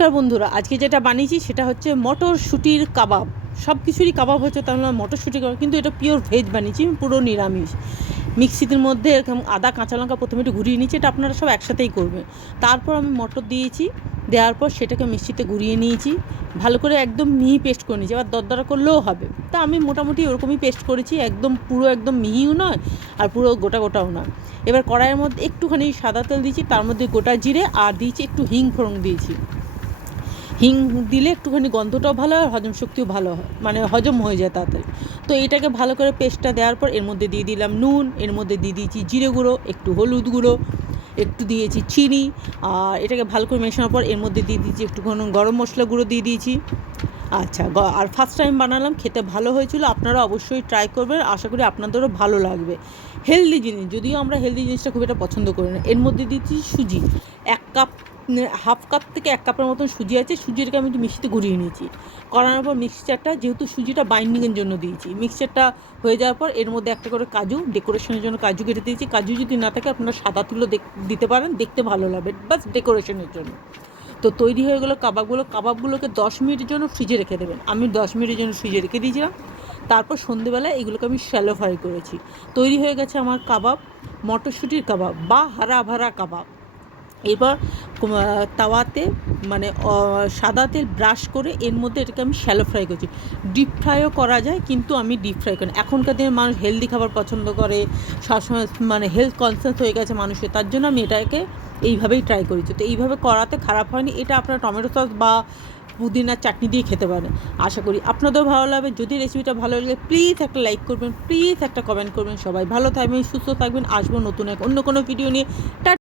নমস্কার বন্ধুরা, আজকে যেটা বানিয়েছি সেটা হচ্ছে মটরশুঁটির কাবাব। সব কিছুরই কাবাব হচ্ছে, তাহলে মটরশুঁটি কাবাব, কিন্তু এটা পিওর ভেজ বানিয়েছি, পুরো নিরামিষ। মিক্সির মধ্যে এরকম আদা কাঁচা লঙ্কা প্রথমে একটু ঘুরিয়ে নিয়েছি, এটা আপনারা সব একসাথেই করবেন। তারপর আমি মটর দিয়েছি, দেওয়ার পর সেটাকে মিক্সিতে ঘুরিয়ে নিয়েছি, ভালো করে একদম মিহি পেস্ট করে নিয়েছি। আবার দরদরা করলেও হবে, তা আমি মোটামুটি ওরকমই পেস্ট করেছি, একদম পুরো একদম মিহিও নয় আর পুরো গোটা গোটাও নয়। এবার কড়াইয়ের মধ্যে একটুখানি সাদা তেল দিয়েছি, তার মধ্যে গোটা জিরে আর দিয়েছি একটু হিং ফোড়ন দিয়েছি। হিং দিলে একটুখানি গন্ধটাও ভালো হয়, হজম শক্তিও ভালো হয়, মানে হজম হয়ে যায় তাড়াতাড়ি। তো এটাকে ভালো করে পেস্টটা দেওয়ার পর এর মধ্যে দিয়ে দিলাম নুন, এর মধ্যে দিয়ে দিয়েছি জিরে গুঁড়ো, একটু হলুদ গুঁড়ো, একটু দিয়েছি চিনি। আর এটাকে ভালো করে মেশানোর পর এর মধ্যে দিয়ে দিয়েছি একটুখানি গরম মশলা গুঁড়ো দিয়ে দিয়েছি। আচ্ছা, আর ফার্স্ট টাইম বানালাম, খেতে ভালো হয়েছিল, আপনারা অবশ্যই ট্রাই করবেন, আশা করি আপনাদেরও ভালো লাগবে। হেলদি জিনিস, যদিও আমরা হেলদি জিনিসটা খুব একটা পছন্দ করি না। এর মধ্যে দিচ্ছি সুজি, 1 কাপ, হাফ কাপ থেকে 1 কাপের মতন সুজি আছে। সুজিটাকে আমি একটু মিক্সিতে ঘুরিয়ে নিয়েছি। করানোর পর মিক্সচারটা, যেহেতু সুজিটা বাইন্ডিংয়ের জন্য দিয়েছি, মিক্সচারটা হয়ে যাওয়ার পর এর মধ্যে একটা করে কাজু, ডেকোরেশনের জন্য কাজু কেটে দিয়েছি। কাজু যদি না থাকে আপনারা সাদা তুলো দিতে পারেন, দেখতে ভালো লাগবে, বাস ডেকোরেশনের জন্য। তো তৈরি হয়ে গেলো কাবাবগুলোকে 10 মিনিটের জন্য ফ্রিজে রেখে দেবেন। আমি 10 মিনিটের জন্য ফ্রিজে রেখে দিয়েছিলাম। তারপর সন্ধেবেলায় এগুলোকে আমি শ্যালো ফ্রাই করেছি। তৈরি হয়ে গেছে আমার কাবাব, মটরশুঁটির কাবাব বা হারা ভারা কাবাব। এবার তাওয়াতে মানে সাদা তেল ব্রাশ করে এর মধ্যে এটাকে আমি শ্যালো ফ্রাই করছি। ডিপ ফ্রাইও করা যায়, কিন্তু আমি ডিপ ফ্রাই করি না। এখনকার দিনে মানুষ হেলদি খাবার পছন্দ করে, সবসময় মানে হেলথ কনসিয়াস হয়ে গেছে মানুষের, তার জন্য আমি এটাকে এইভাবেই ট্রাই করেছি। তো এইভাবে করাতে খারাপ হয়নি। এটা আপনারা টমেটো সস বা পুদিনার চাটনি দিয়ে খেতে পারেন। আশা করি আপনাদেরও ভালো লাগবে। যদি রেসিপিটা ভালো লাগলে প্লিজ একটা লাইক করবেন, প্লিজ একটা কমেন্ট করবেন। সবাই ভালো থাকবেন, সুস্থ থাকবেন। আসবো নতুন অন্য কোনো ভিডিও নিয়ে।